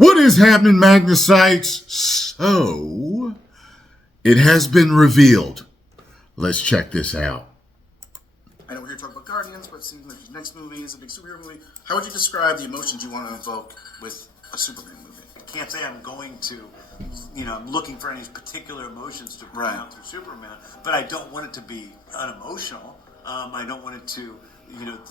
What is happening, Magnusites? So, it has been revealed. Let's check this out. I know we're here talking about Guardians, but it seems like the next movie is a big superhero movie. How would you describe the emotions you want to evoke with a Superman movie? I can't say I'm going to, I'm looking for any particular emotions to bring out through Superman, but I don't want it to be unemotional. I don't want it to,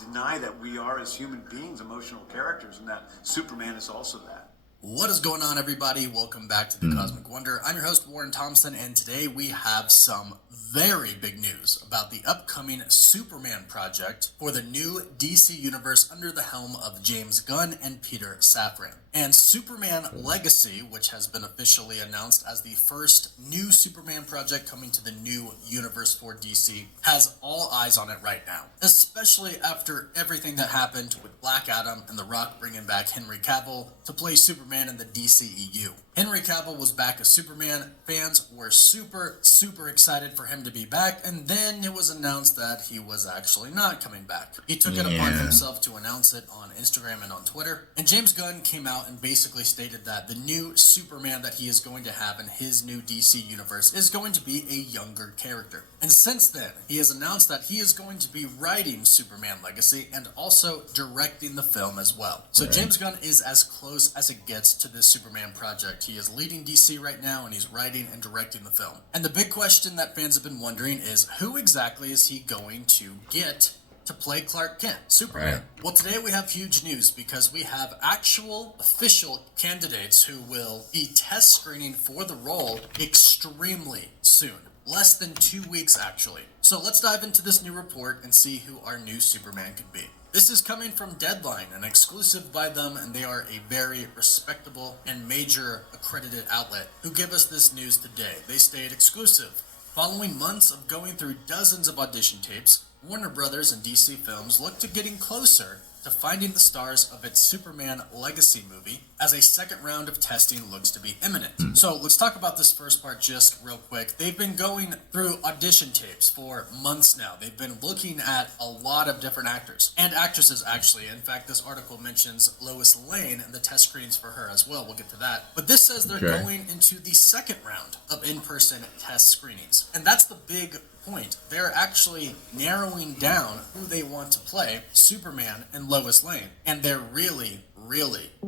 deny that we are, as human beings, emotional characters, and that Superman is also that. What is going on, everybody? Welcome back to the Cosmic Wonder. I'm your host, Warren Thompson, and today we have some very big news about the upcoming Superman project for the new DC universe under the helm of James Gunn and Peter Safran. And Superman Legacy, which has been officially announced as the first new Superman project coming to the new universe for DC, has all eyes on it right now, especially after everything that happened with Black Adam and The Rock bringing back Henry Cavill to play Superman in the DCEU. Henry Cavill was back as Superman. Fans were super excited for him to be back, and then it was announced that he was actually not coming back. He took it upon himself to announce it on Instagram and on Twitter, and James Gunn came out and basically stated that the new Superman that he is going to have in his new DC universe is going to be a younger character. And since then, he has announced that he is going to be writing Superman Legacy and also directing the film as well. So James Gunn is as close as it gets to this Superman project. He is leading DC right now, and he's writing and directing the film. And the big question that fans have been wondering is, who exactly is he going to get to play Clark Kent, Superman? Well, today we have huge news because we have actual official candidates who will be test screening for the role extremely soon. Less than 2 weeks, actually. So let's dive into this new report and see who our new Superman could be. This is coming from Deadline, an exclusive by them, and they are a very respectable and major accredited outlet who give us this news today. They state exclusive. Following months of going through dozens of audition tapes, Warner Brothers and DC Films look to getting closer to finding the stars of its Superman Legacy movie, as a second round of testing looks to be imminent. So let's talk about this first part just real quick. They've been going through audition tapes for months now. They've been looking at a lot of different actors and actresses, actually. In fact, this article mentions Lois Lane and the test screenings for her as well. We'll get to that. But this says they're going into the second round of in-person test screenings. And that's the big point. They're actually narrowing down who they want to play Superman and Lois Lane, and they're really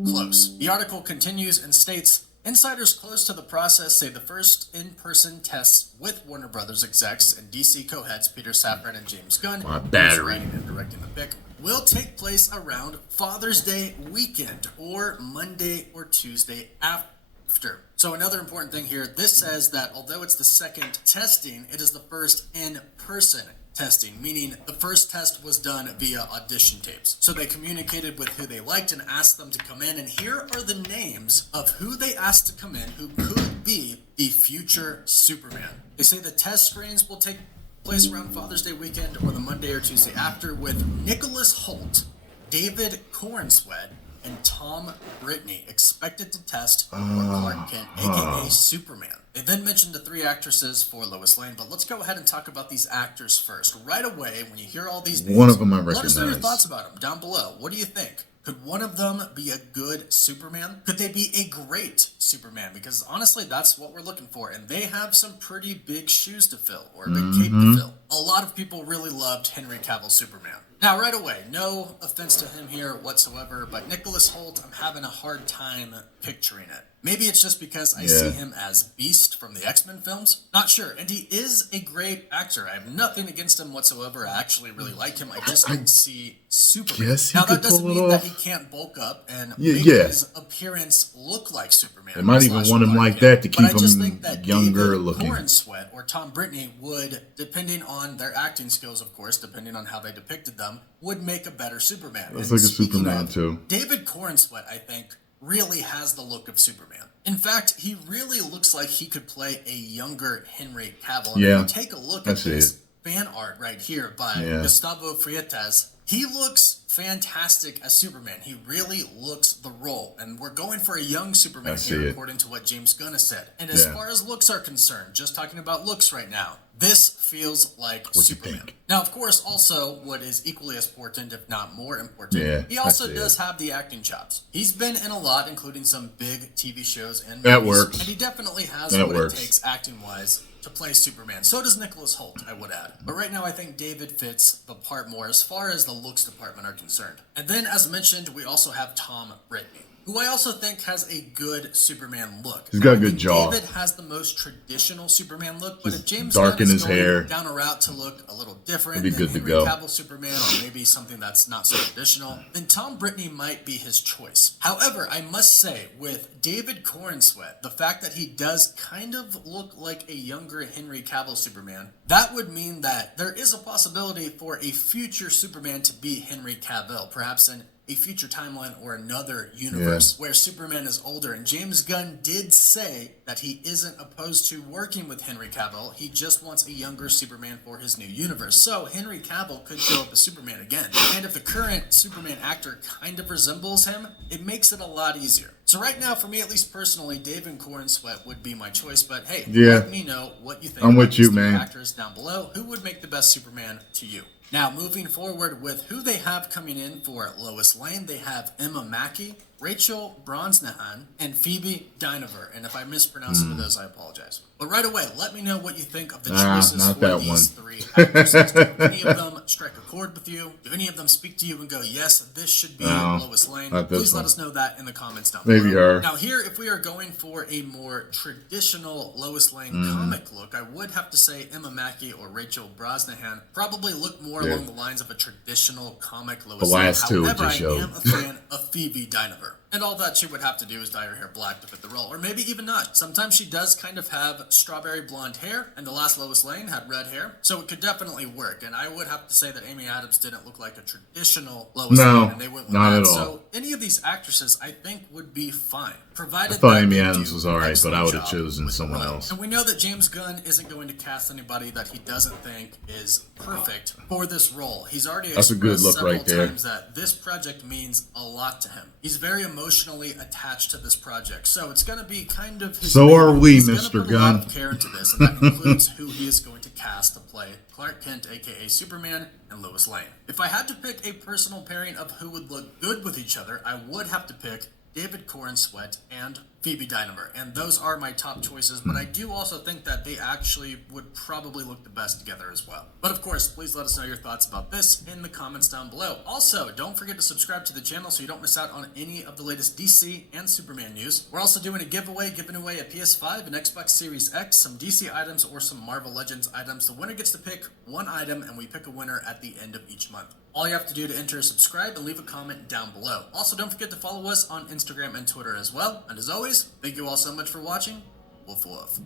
close. The article continues and states, insiders close to the process say the first in-person tests with Warner Brothers execs and DC co-heads Peter Safran and James Gunn, who's writing and directing the pick, will take place around Father's Day weekend or Monday or Tuesday after. So another important thing here, this says that although it's the second testing, it is the first in-person testing, meaning the first test was done via audition tapes. So they communicated with who they liked and asked them to come in, and here are the names of who they asked to come in who could be the future Superman. They say the test screens will take place around Father's Day weekend or the Monday or Tuesday after, with Nicholas Hoult, David Corenswet, and Tom Brittney expected to test for Clark Kent, aka Superman. They then mentioned the 3 actresses for Lois Lane, but let's go ahead and talk about these actors first. Right away, when you hear all these names, one of them I recognize. Let us know your thoughts about them down below. What do you think? Could one of them be a good Superman? Could they be a great Superman? Because honestly, that's what we're looking for, and they have some pretty big shoes to fill, or a big cape to fill. A lot of people really loved Henry Cavill's Superman. Now, right away, no offense to him here whatsoever, but Nicholas Hoult, I'm having a hard time picturing it. Maybe it's just because I see him as Beast from the X-Men films. Not sure. And he is a great actor. I have nothing against him whatsoever. I actually really like him. I just don't see Superman. Now, that doesn't mean that he can't bulk up and make his appearance look like Superman. They might even want him like that to keep him younger looking. Corenswet or Tom Brittney would, depending on their acting skills, of course, depending on how they depicted them, would make a better Superman. That's like a Superman, too. David Corenswet, I think, really has the look of Superman. In fact, he really looks like he could play a younger Henry Cavill. And if you take a look at this fan art right here by Gustavo Freitas, he looks fantastic as Superman. He really looks the role. And we're going for a young Superman here, according to what James Gunn has said. And as far as looks are concerned, just talking about looks right now, This feels like What you Superman. think? Now, of course, also what is equally as important, if not more important, Yeah, he I also see does it. have the acting chops. He's been in a lot, including some big TV shows and That movies, works. and he definitely has That what works. it takes acting-wise to play Superman. So does Nicholas Hoult, I would add. But right now, I think David fits the part more as far as the looks department are concerned. And then, as mentioned, we also have Tom Brittney, who I also think has a good Superman look. He's got a I good think jaw. David has the most traditional Superman look, but Just if James darken Gunn is his going hair. down a route to look a little different It'd be than good to Henry go. Cavill Superman, or maybe something that's not so traditional, then Tom Brittney might be his choice. However, I must say, with David Cornsweet, the fact that he does kind of look like a younger Henry Cavill Superman, that would mean that there is a possibility for a future Superman to be Henry Cavill, perhaps in a future timeline or another universe where Superman is older. And James Gunn did say that he isn't opposed to working with Henry Cavill. He just wants a younger Superman for his new universe. So Henry Cavill could show up as Superman again. And if the current Superman actor kind of resembles him, it makes it a lot easier. So right now, for me, at least personally, David Cornsweet would be my choice. But hey, let me know what you think I'm about with you, these three man. actors down below. Who would make the best Superman to you? Now, moving forward with who they have coming in for Lois Lane, they have Emma Mackey, Rachel Brosnahan, and Phoebe Dynevor. And if I mispronounce some of those, I apologize. But right away, let me know what you think of the choices not for that these one. three actresses. Do any of them strike a chord with you? Do any of them speak to you and go, yes, this should be No, Lois Lane? not this Please let one. us know that in the comments down Maybe below. her. Now here, if we are going for a more traditional Lois Lane comic look, I would have to say Emma Mackey or Rachel Brosnahan probably look more along the lines of a traditional comic Lois The Lane. last two However, just I showed. am a fan of Phoebe Dynevor. And all that she would have to do is dye her hair black to fit the role. Or maybe even not. Sometimes she does kind of have strawberry blonde hair, and the last Lois Lane had red hair. So it could definitely work. And I would have to say that Amy Adams didn't look like a traditional Lois No, Lane, and they went with not that. at all. So any of these actresses, I think, would be fine. Provided I thought that Amy they Adams do was all right, but I excellent would have job chosen with the someone role. else. And we know that James Gunn isn't going to cast anybody that he doesn't think is perfect for this role. He's already That's a good expressed look several right there. times that this project means a lot to him. He's very emotionally attached to this project, so it's going to be kind of his So baby. are we, He's gonna Mr. put a Gunn. lot of care into this, and that includes who he is going to cast to play Clark Kent, aka Superman, and Lois Lane. If I had to pick a personal pairing of who would look good with each other, I would have to pick David Cornsweet and Phoebe Dynevor, and those are my top choices, but I do also think that they actually would probably look the best together as well. But of course, please let us know your thoughts about this in the comments down below. Also, don't forget to subscribe to the channel so you don't miss out on any of the latest DC and Superman news. We're also doing a giveaway, giving away a PS5, an Xbox Series X, some DC items, or some Marvel Legends items. The winner gets to pick one item, and we pick a winner at the end of each month. All you have to do to enter is subscribe and leave a comment down below. Also, don't forget to follow us on Instagram and Twitter as well. And as always, thank you all so much for watching. Woof woof.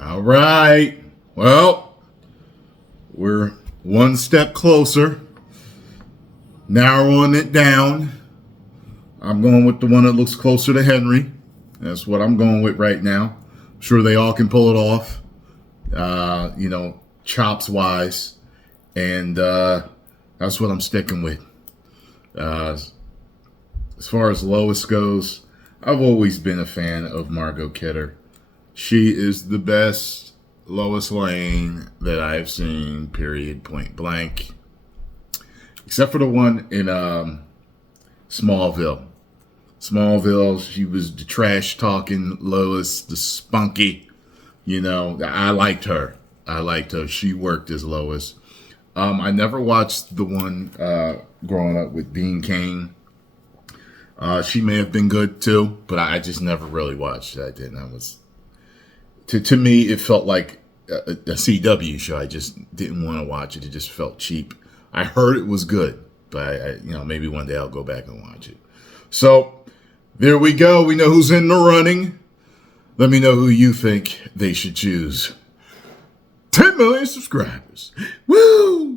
All right. Well, we're one step closer. Narrowing it down. I'm going with the one that looks closer to Henry. That's what I'm going with right now. I'm sure they all can pull it off, chops wise. And that's what I'm sticking with. As far as Lois goes, I've always been a fan of Margot Kidder. She is the best Lois Lane that I've seen, period, point blank. Except for the one in Smallville. Smallville, she was the trash-talking Lois, the spunky. I liked her. She worked as Lois. I never watched the one growing up with Dean Cain. She may have been good too, but I just never really watched that. To me, it felt like a CW show. I just didn't want to watch it. It just felt cheap. I heard it was good, but maybe one day I'll go back and watch it. So there we go. We know who's in the running. Let me know who you think they should choose. 10 million subscribers. Woo!